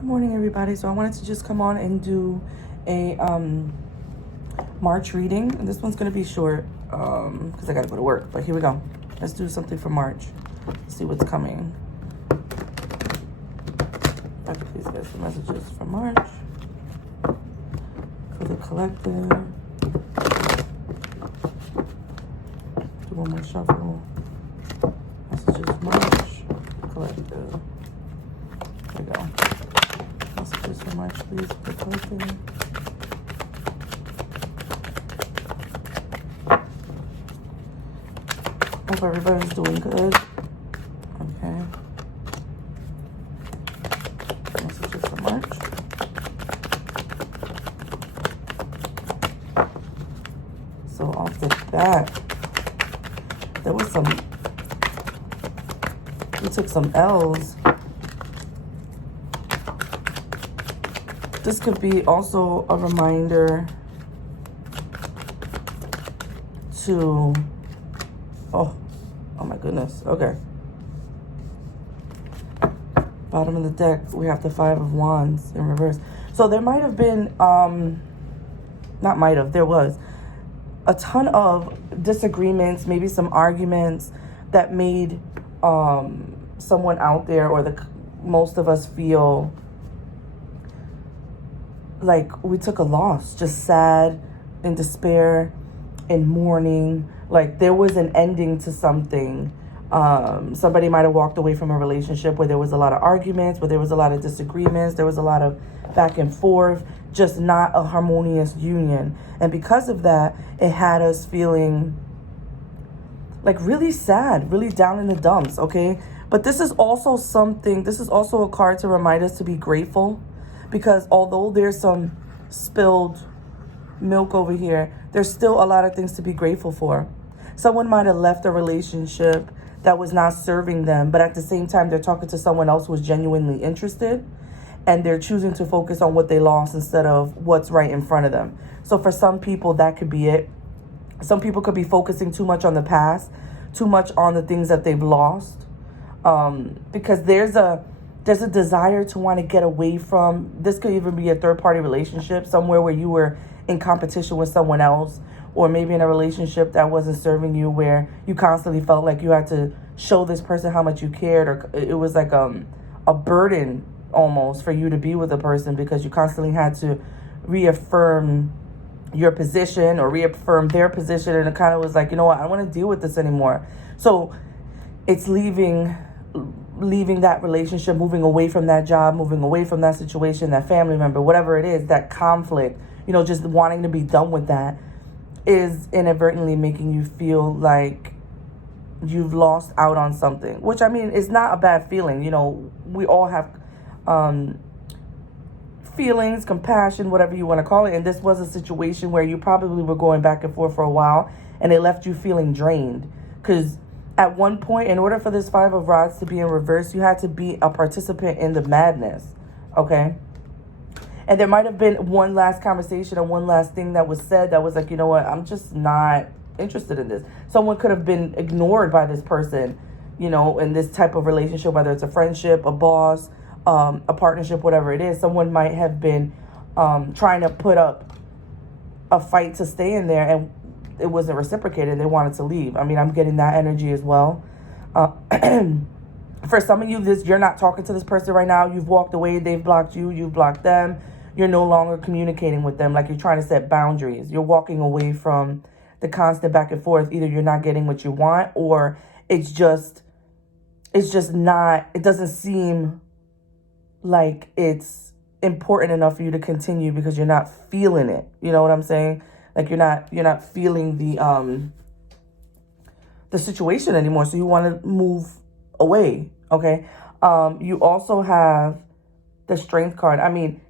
Good morning, everybody. So I wanted to just come on and do a March reading. And this one's going to be short because I got to go to work. But here we go. Let's do something for March. See what's coming. If I could please get some messages for March. For the collective. Do one more shuffle. Messages for March. Collective. There we go. Messages for March, please, for the collective. Hope everybody's doing good. Okay. Messages for March. So off the bat, there was we took some L's. This could be also a reminder to, oh my goodness, okay. Bottom of the deck, we have the Five of Wands in reverse. So there might have been, there was a ton of disagreements, maybe some arguments that made someone out there or most of us feel like we took a loss, just sad, in despair, in mourning. Like there was an ending to something. Somebody might have walked away from a relationship where there was a lot of arguments, where there was a lot of disagreements, there was a lot of back and forth, just not a harmonious union. And because of that, it had us feeling like really sad, really down in the dumps, okay? But this is also a card to remind us to be grateful. Because although there's some spilled milk over here, there's still a lot of things to be grateful for. Someone might have left a relationship that was not serving them, but at the same time, they're talking to someone else who was genuinely interested, and they're choosing to focus on what they lost instead of what's right in front of them. So for some people, that could be it. Some people could be focusing too much on the past, too much on the things that they've lost, because there's a desire to want to get away from. This could even be a third-party relationship, somewhere where you were in competition with someone else, or maybe in a relationship that wasn't serving you, where you constantly felt like you had to show this person how much you cared, or it was like a burden almost for you to be with a person because you constantly had to reaffirm your position or reaffirm their position, and it kind of was like, you know what, I don't want to deal with this anymore. So it's leaving that relationship, moving away from that job, moving away from that situation, that family member, whatever it is, that conflict, just wanting to be done with that is inadvertently making you feel like you've lost out on something, which, I mean, is not a bad feeling. We all have feelings, compassion, whatever you want to call it. And this was a situation where you probably were going back and forth for a while, and it left you feeling drained. Because at one point, in order for this Five of Rods to be in reverse, you had to be a participant in the madness, okay? And there might have been one last conversation or one last thing that was said that was like, you know what, I'm just not interested in this. Someone could have been ignored by this person, in this type of relationship, whether it's a friendship, a boss, a partnership, whatever it is. Someone might have been trying to put up a fight to stay in there, and it wasn't reciprocated. They wanted to leave. I mean, I'm getting that energy as well. For some of you, you're not talking to this person right now. You've walked away. They've blocked you. You've blocked them. You're no longer communicating with them. Like, you're trying to set boundaries. You're walking away from the constant back and forth. Either you're not getting what you want, or it's just not, it doesn't seem like it's important enough for you to continue because you're not feeling it. You know what I'm saying? Like you're not feeling the situation anymore. So you want to move away. Okay. You also have the Strength card. I mean,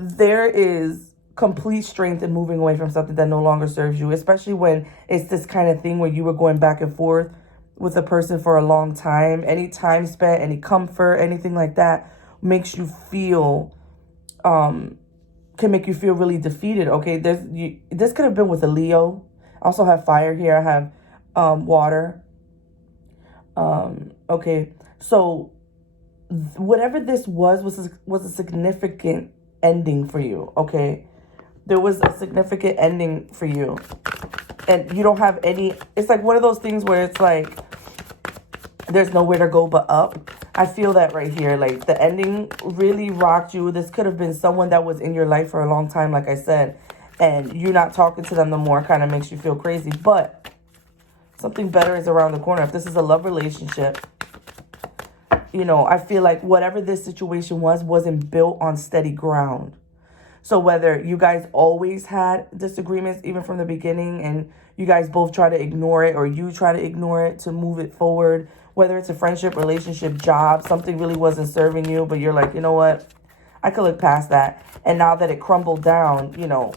there is complete strength in moving away from something that no longer serves you, especially when it's this kind of thing where you were going back and forth with a person for a long time. Any time spent, any comfort, anything like that makes you feel, can make you feel really defeated. Okay, this could have been with a Leo. I also have fire here. I have water. Okay, so whatever this was a significant ending for you, okay? There was a significant ending for you. And you don't have any, it's like one of those things where it's like, there's nowhere to go but up. I feel that right here. Like the ending really rocked you. This could have been someone that was in your life for a long time, like I said. And you not talking to them no more kind of makes you feel crazy. But something better is around the corner. If this is a love relationship, you know, I feel like whatever this situation wasn't built on steady ground. So whether you guys always had disagreements, even from the beginning, and you guys both try to ignore it, or you try to ignore it to move it forward, whether it's a friendship, relationship, job, something really wasn't serving you, but you're like, you know what, I could look past that. And now that it crumbled down, you know,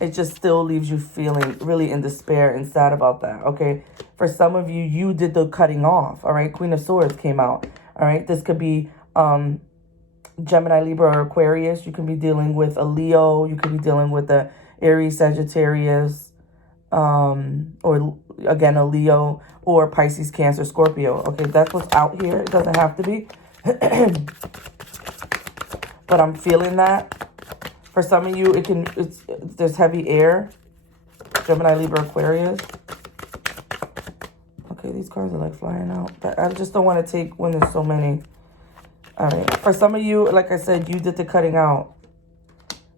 it just still leaves you feeling really in despair and sad about that, okay? For some of you, you did the cutting off, all right? Queen of Swords came out, all right? This could be Gemini, Libra, or Aquarius. You can be dealing with a Leo. You could be dealing with a Aries, Sagittarius, or again, a Leo, or Pisces, Cancer, Scorpio. Okay, that's what's out here. It doesn't have to be. But I'm feeling that. For some of you, there's heavy air. Gemini, Libra, Aquarius. Okay, these cards are like flying out. But I just don't want to take when there's so many. All right. For some of you, like I said, you did the cutting out.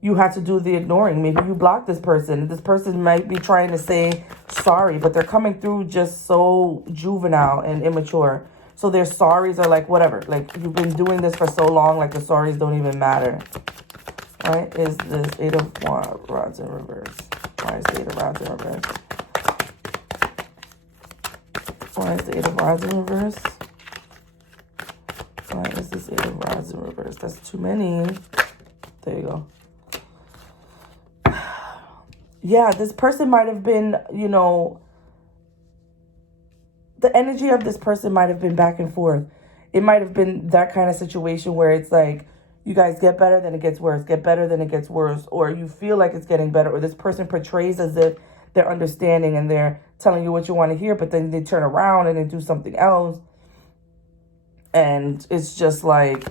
You had to do the ignoring. Maybe you blocked this person. This person might be trying to say sorry, but they're coming through just so juvenile and immature. So their sorries are like, whatever. Like, you've been doing this for so long, like the sorries don't even matter. All right. Is this Eight of Rods in reverse? Why is the Eight of Rods in reverse? Why is the Eight of Rods in reverse? Why is this Eight of Rods in reverse? That's too many. There you go. Yeah, this person might have been, you know, the energy of this person might have been back and forth. It might have been that kind of situation where it's like, you guys get better, then it gets worse, get better, then it gets worse, or you feel like it's getting better, or this person portrays as if they're understanding and they're telling you what you want to hear, but then they turn around and they do something else. And it's just like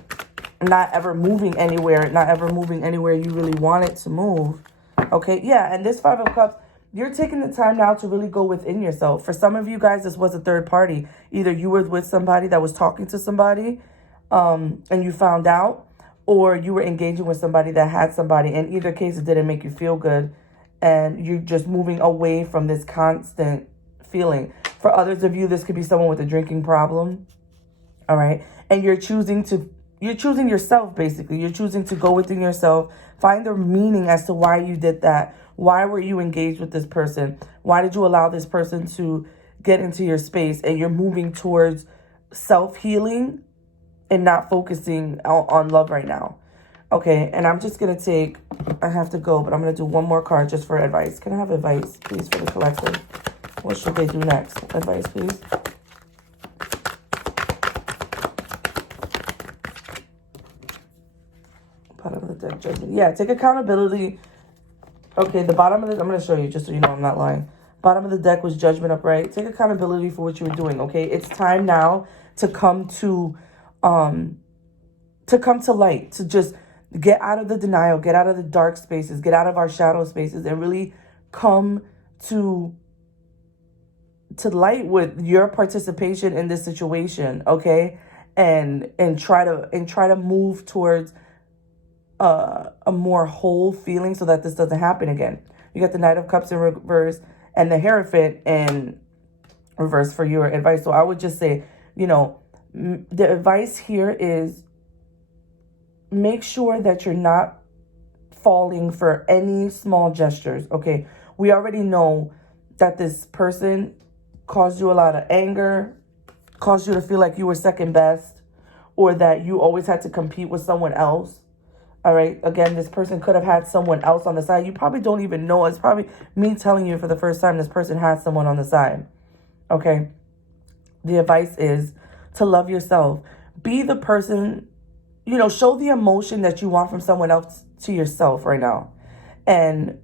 not ever moving anywhere, you really want it to move. Okay, yeah, and this Five of Cups, you're taking the time now to really go within yourself. For some of you guys, this was a third party. Either you were with somebody that was talking to somebody and you found out, or you were engaging with somebody that had somebody. In either case, it didn't make you feel good. And you're just moving away from this constant feeling. For others of you, this could be someone with a drinking problem. All right. And you're choosing yourself, basically. You're choosing to go within yourself, find the meaning as to why you did that. Why were you engaged with this person? Why did you allow this person to get into your space? And you're moving towards self-healing and not focusing on love right now. Okay. And I'm just going to take, I have to go, but I'm going to do one more card just for advice. Can I have advice, please, for the collective? What should they do next? Advice, please. Bottom of the deck, Judgment. Yeah, take accountability. Okay, the bottom of the, I'm going to show you just so you know I'm not lying. Bottom of the deck was Judgment upright. Take accountability for what you were doing, okay? It's time now to come to light, to just get out of the denial, get out of the dark spaces, get out of our shadow spaces, and really come to light with your participation in this situation, okay? And try to move towards a more whole feeling so that this doesn't happen again. You got the Knight of Cups in reverse and the Hierophant in reverse for your advice. So I would just say, you know, the advice here is make sure that you're not falling for any small gestures, okay? We already know that this person caused you a lot of anger, caused you to feel like you were second best, or that you always had to compete with someone else. All right. Again, this person could have had someone else on the side. You probably don't even know. It's probably me telling you for the first time this person has someone on the side. Okay. The advice is to love yourself. Be the person, you know, show the emotion that you want from someone else to yourself right now. And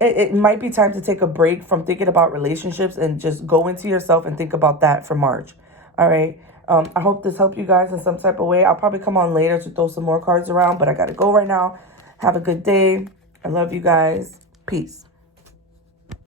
it might be time to take a break from thinking about relationships and just go into yourself and think about that for March. All right. I hope this helped you guys in some type of way. I'll probably come on later to throw some more cards around, but I got to go right now. Have a good day. I love you guys. Peace.